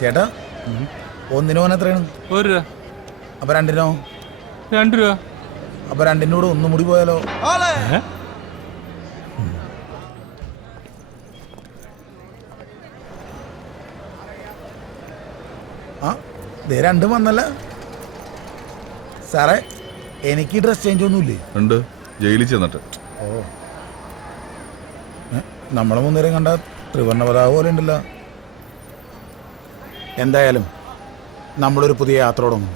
ചേട്ടാ ഒന്നിനോ പോകാൻ എത്രയാണ്? ഒരു രൂപ. അപ്പൊ രണ്ടിനോ? രണ്ട് രൂപ. അപ്പൊ രണ്ടിന്റെ കൂടെ ഒന്നും കൂടി പോയാലോ? ആ ദേ രണ്ടും വന്നല്ല. സാറേ എനിക്ക് ഡ്രസ് ചേഞ്ച് ഒന്നുമില്ലേ? ഉണ്ട്. ജയിലിൽ ചെന്നിട്ട്. ഓ. നമ്മളെ മുന്നേരം കണ്ട ത്രിവർണ പതാക പോലെ ഉണ്ടല്ലോ. എന്തായാലും നമ്മളൊരു പുതിയ യാത്ര തുടങ്ങും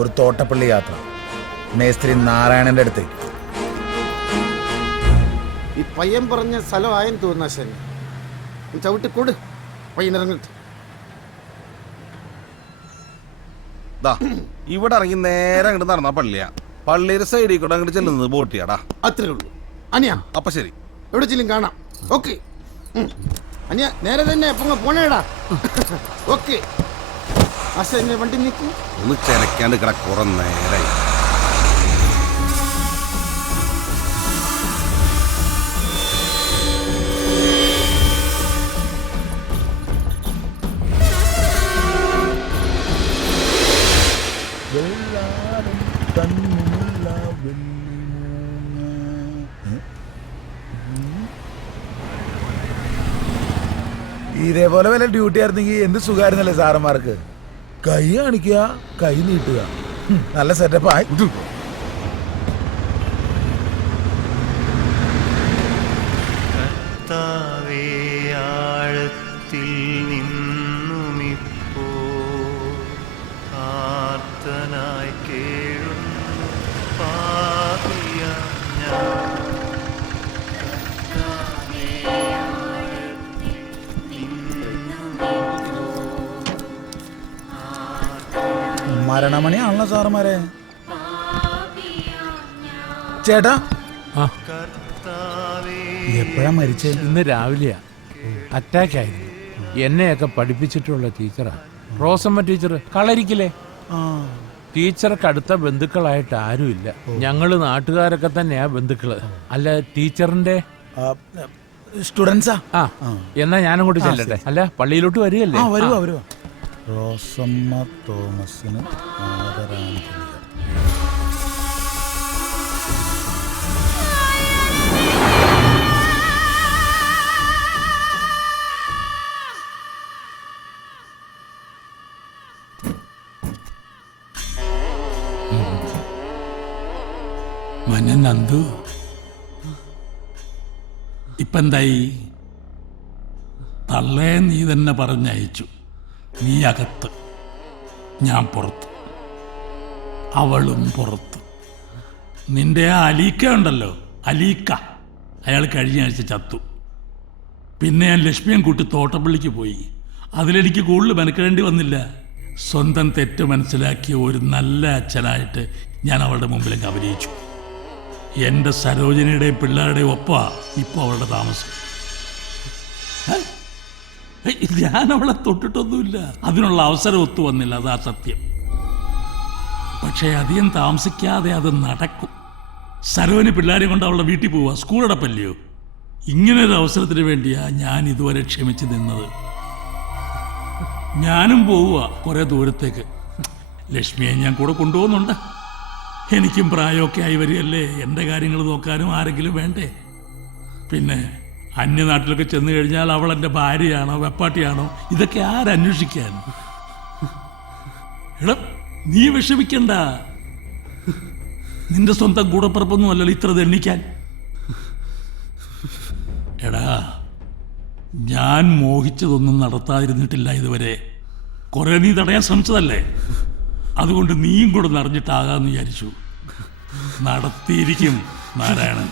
ഒരു തോട്ടപ്പള്ളി യാത്ര. മേസ്ത്രി നാരായണന്റെ അടുത്ത്. ഈ പയ്യൻ പറഞ്ഞ സ്ഥലമായെന്ന് തോന്നുന്ന ശരി. ചവിട്ടി കൊടു. പയ്യനിറങ്ങിട്ട് ദാ ഇവിടെ ഇറങ്ങി നേരെ അങ്ങോട്ട് നടന്ന പള്ളിയാ. പള്ളിയുടെ സൈഡിൽ കൂടെ അങ്ങോട്ട് ചെല്ലുന്നത് ബോട്ടിയാടാ അത്രേ ഉള്ളൂ. അനിയാ. അപ്പൊ ശരി. എവിടെ ചെല്ലും കാണാം. ഓക്കെ. അനിയ നേരെ തന്നെ പൊങ്ങ പോണേടാ. ഓക്കെ. ആശ എന്നെ വണ്ടി നീക്കി. ഒന്ന് ചിലക്കാണ്ട് കിട കുറെ നേരായി. ഇതേപോലെ വല്ല ഡ്യൂട്ടി ആയിരുന്നെങ്കിൽ എന്ത് സുഖമായിരുന്നല്ലേ സാറന്മാർക്ക്? കൈ കാണിക്കുക കൈ നീട്ടുക. നല്ല സെറ്റപ്പ് ആയി. ആഴത്തിൽ മരണമണിയാണല്ലോ സാറുമാരെ ചേട്ടാ ആ. എപ്പോഴാ മരിച്ചേ? ഇന്ന് രാവിലെയാ. അറ്റാക്ക് ആയിരുന്നു എന്നെയൊക്കെ പഠിപ്പിച്ചിട്ടുള്ള ടീച്ചറാ. റോസമ്മ ടീച്ചർ കളരിക്കില്ലേ? ആ. ടീച്ചർക്ക് അടുത്ത ബന്ധുക്കളായിട്ട് ആരുമില്ല. ഞങ്ങൾ നാട്ടുകാരൊക്കെ തന്നെയാ ബന്ധുക്കൾ. അല്ല ടീച്ചറിന്റെ? സ്റ്റുഡൻസാ? ആ. എന്നാ ഞാനങ്ങോട്ട് ചെല്ലട്ടെ. അല്ല പള്ളിയിലോട്ട് വരികയല്ലേ? ആ വരുവാ വരുവാ. റോസമ്മ തോമസിന് ആദരാഞ്ജലികൾ. മന നന്ദു ഇപ്പെന്തായി? തള്ളേ നീ തന്നെ പറഞ്ഞയച്ചു. നീ അകത്ത് ഞാൻ പുറത്ത്. അവളും പുറത്ത്. നിന്റെ ആ അലീക്ക ഉണ്ടല്ലോ? അലീക്ക. അയാൾ കഴിഞ്ഞ ആഴ്ച ചത്തു. പിന്നെ ഞാൻ ലക്ഷ്മിയും കൂട്ടി തോട്ടപ്പള്ളിക്ക് പോയി. അതിലെനിക്ക് കൂടുതൽ മെനക്കെടേണ്ടി വന്നില്ല. സ്വന്തം തെറ്റ് മനസ്സിലാക്കിയ ഒരു നല്ല അച്ഛനായിട്ട് ഞാൻ അവളുടെ മുമ്പിലേക്ക് അഭിനയിച്ചു. എന്റെ സരോജിനിയുടെയും പിള്ളേരുടെയും ഒപ്പാ ഇപ്പോൾ അവളുടെ താമസം. ഞാൻ അവളെ തൊട്ടിട്ടൊന്നുമില്ല. അതിനുള്ള അവസരം ഒത്തു വന്നില്ല അതാ സത്യം. പക്ഷേ അധികം താമസിക്കാതെ അത് നടക്കും. സരോന് പിള്ളേരെ കൊണ്ട് അവളുടെ വീട്ടിൽ പോവുക ഇങ്ങനെ ഒരു അവസരത്തിന് വേണ്ടിയാ ഞാൻ ഇതുവരെ ക്ഷമിച്ച് നിന്നത്. ഞാനും പോവുക കുറെ ദൂരത്തേക്ക്. ലക്ഷ്മിയെ ഞാൻ കൂടെ കൊണ്ടുപോകുന്നുണ്ട്. എനിക്കും പ്രായമൊക്കെ ആയി വരികയല്ലേ? എന്റെ കാര്യങ്ങൾ നോക്കാനും ആരെങ്കിലും വേണ്ടേ? പിന്നെ അന്യനാട്ടിലൊക്കെ ചെന്ന് കഴിഞ്ഞാൽ അവൾ എന്റെ ഭാര്യയാണോ വെപ്പാട്ടിയാണോ? ഇതൊക്കെ ആരന്വേഷിക്കാൻ എടാ നീ വിഷമിക്കണ്ട. നിന്റെ സ്വന്തം കൂടപ്പുറപ്പൊന്നും അല്ലല്ലോ ഇത്ര ദണ്ണിക്കാൻ എടാ ഞാൻ മോഹിച്ചതൊന്നും നടത്താതിരുന്നിട്ടില്ല ഇതുവരെ. കുറെ നീ തടയാൻ ശ്രമിച്ചതല്ലേ? അതുകൊണ്ട് നീയും കൂടെ നിറഞ്ഞിട്ടാകാന്ന് വിചാരിച്ചു. നടത്തിയിരിക്കും നാരായണൻ.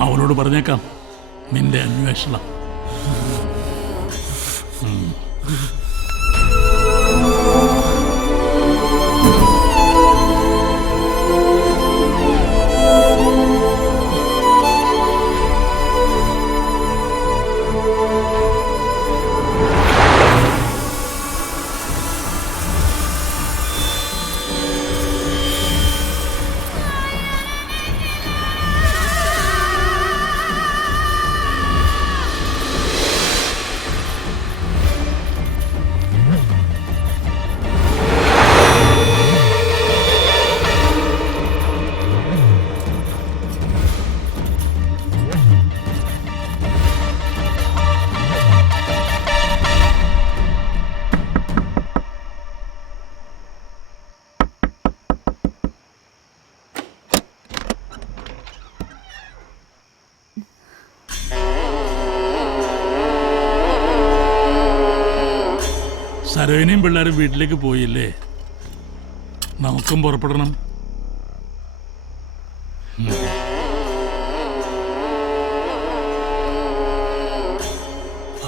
അവളോട് പറഞ്ഞേക്കാം. നിന്റെ അന്വേഷണം. പിള്ളേരും വീട്ടിലേക്ക് പോയില്ലേ? നമുക്കും പുറപ്പെടണം.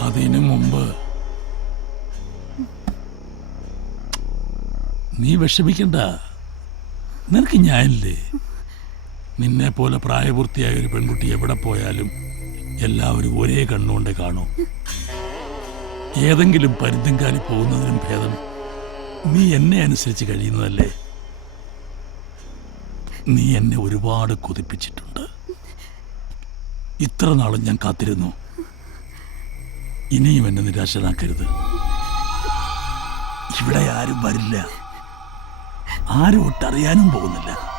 അതിനു മുമ്പ് നീ വിഷമിക്കണ്ട. നിനക്ക് ഞാനില്ലേ? നിന്നെ പോലെ പ്രായപൂർത്തിയായ ഒരു പെൺകുട്ടി എവിടെ പോയാലും എല്ലാവരും ഒരേ കണ്ണുകൊണ്ടേ കാണൂ. ഏതെങ്കിലും പരുന്തുംകാലി പോകുന്നതിനും ഭേദം നീ എന്നെ അനുസരിച്ച് കഴിയുന്നതല്ലേ? നീ എന്നെ ഒരുപാട് കൊതിപ്പിച്ചിട്ടുണ്ട്. ഇത്ര നാളും ഞാൻ കാത്തിരുന്നു. ഇനിയും എന്നെ നിരാശനാക്കരുത്. ഇവിടെ ആരും വരില്ല. ആരും ഒട്ടറിയാനും പോകുന്നില്ല.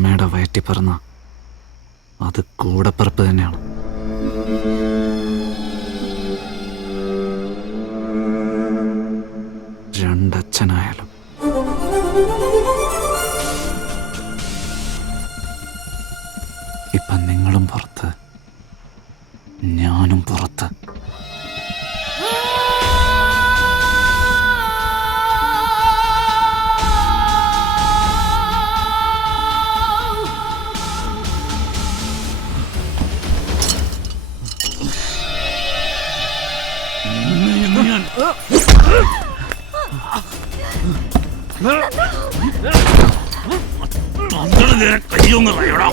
ഒരമ്മയുടെ വയറ്റി പറന്ന അത് കൂടപ്പിറപ്പ് തന്നെയാണ്. രണ്ടച്ഛനായാലും. ഇപ്പം നിങ്ങളും പുറത്ത് ഞാനും പുറത്ത്. 该用的来了。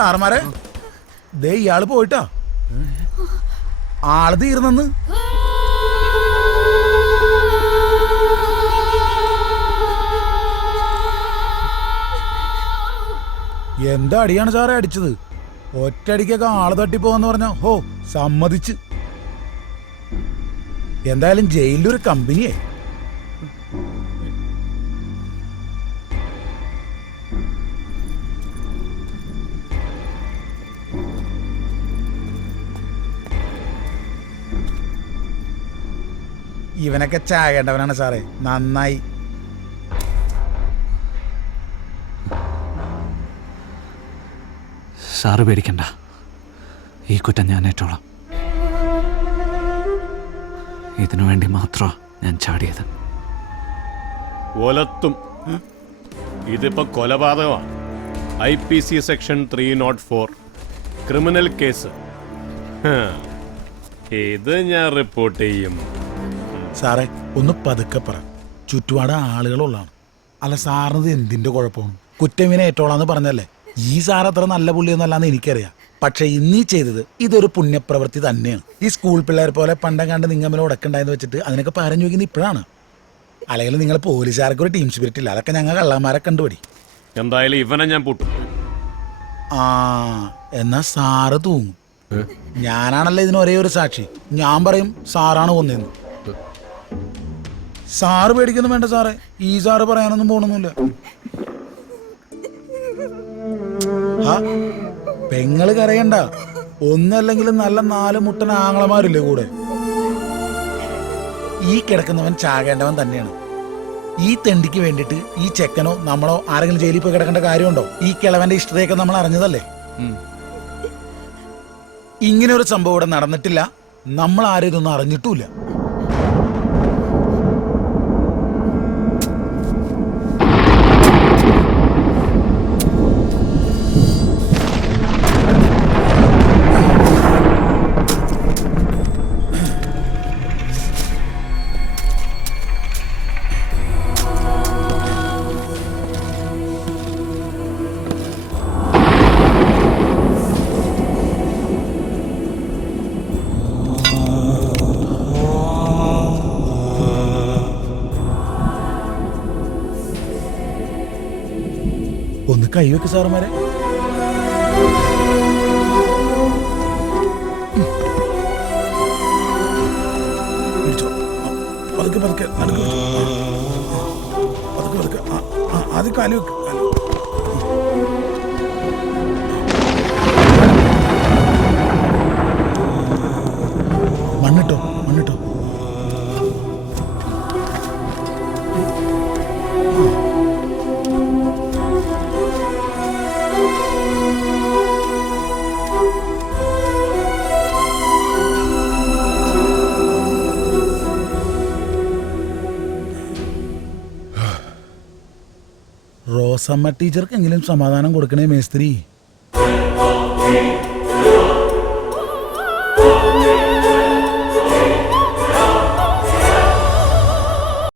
സാറന്മാരെ. ദേ ഇയാൾ പോയിട്ടാ. ആൾ തീർന്നെന്ന്. എന്താ അടിയാണ് സാറേ അടിച്ചത്? ഒറ്റയടിക്കൊക്കെ ആൾ തട്ടിപ്പോന്ന് പറഞ്ഞ ഹോ സമ്മതിച്ച്. എന്തായാലും ജയിലിലൊരു കമ്പനിയെ ഇവനൊക്കെ ചാകേണ്ടവനാണ് സാറേ. നന്നായി. സാറ് പേടിക്കണ്ട. ഈ കുറ്റം ഞാൻ ഏറ്റോളാം. ഇതിനു വേണ്ടി മാത്രമാ ഞാൻ ചാടിയത്. ഒലത്തും. ഇതിപ്പോ കൊലപാതകമാണ് I P C section three nought four. Criminal case. ഹ. ഇത് ഞാൻ റിപ്പോർട്ട് ചെയ്യും. സാറേ ഒന്ന് പതുക്കെ പറ. ചുറ്റുപാട് ആളുകളുള്ളതാണ്. അല്ല സാറിനത് എന്തിന്റെ കുഴപ്പമാണ് കുറ്റവിനെ ഏറ്റോളാന്ന് പറഞ്ഞല്ലേ? ഈ സാർ അത്ര നല്ല പുള്ളിയൊന്നല്ലാന്ന് എനിക്കറിയാം. പക്ഷെ ഇന്നീ ചെയ്തത് ഇതൊരു പുണ്യപ്രവൃത്തി തന്നെയാണ്. ഈ സ്കൂൾ പിള്ളേർ പോലെ പണ്ടം കണ്ട് നിങ്ങമ്മല ഉടക്കുണ്ടായെന്ന് വെച്ചിട്ട് അതിനൊക്കെ പറഞ്ഞു ചോദിക്കുന്നത് ഇപ്പോഴാണ്. അല്ലെങ്കിൽ നിങ്ങൾ പോലീസുകാർക്ക് ഒരു ടീം സ്പിരിറ്റ് ഇല്ല. അതൊക്കെ ഞങ്ങൾ കള്ളന്മാരെ കണ്ടുപിടി. എന്തായാലും ഇവനെ ഞാൻ പൂട്ടും. ആ എന്നാ സാറ് തൂങ്ങും. ഞാനാണല്ലോ ഇതിന് ഒരേ ഒരു സാക്ഷി. ഞാൻ പറയും സാറാണ് കൊന്നതെന്ന് സാറ് പേടിക്കൊന്നും വേണ്ട സാറേ. ഈ സാറ് പറയാനൊന്നും പോണൊന്നുമില്ല. പെങ്ങൾ കരയണ്ട. ഒന്നല്ലെങ്കിലും നല്ല നാല് മുട്ടൻ ആങ്ങളമാരില്ലേ കൂടെ? ഈ കിടക്കുന്നവൻ ചാകേണ്ടവൻ തന്നെയാണ്. ഈ തെണ്ടിക്ക് വേണ്ടിയിട്ട് ഈ ചെക്കനോ നമ്മളോ ആരെങ്കിലും ജയിലിൽ പോയി കിടക്കേണ്ട കാര്യമുണ്ടോ? ഈ കിളവന്റെ ഇഷ്ടതയൊക്കെ നമ്മൾ അറിഞ്ഞതല്ലേ? ഇങ്ങനെ ഒരു സംഭവം ഇവിടെ നടന്നിട്ടില്ല. നമ്മൾ ആരും ഇതൊന്നും അറിഞ്ഞിട്ടുമില്ല. ഒന്ന് കൈവെക്ക് സാറുമാരെ പിടിച്ചോ. റോസമ്മ ടീച്ചർക്കെങ്കിലും സമാധാനം കൊടുക്കണേ മേസ്ത്രി.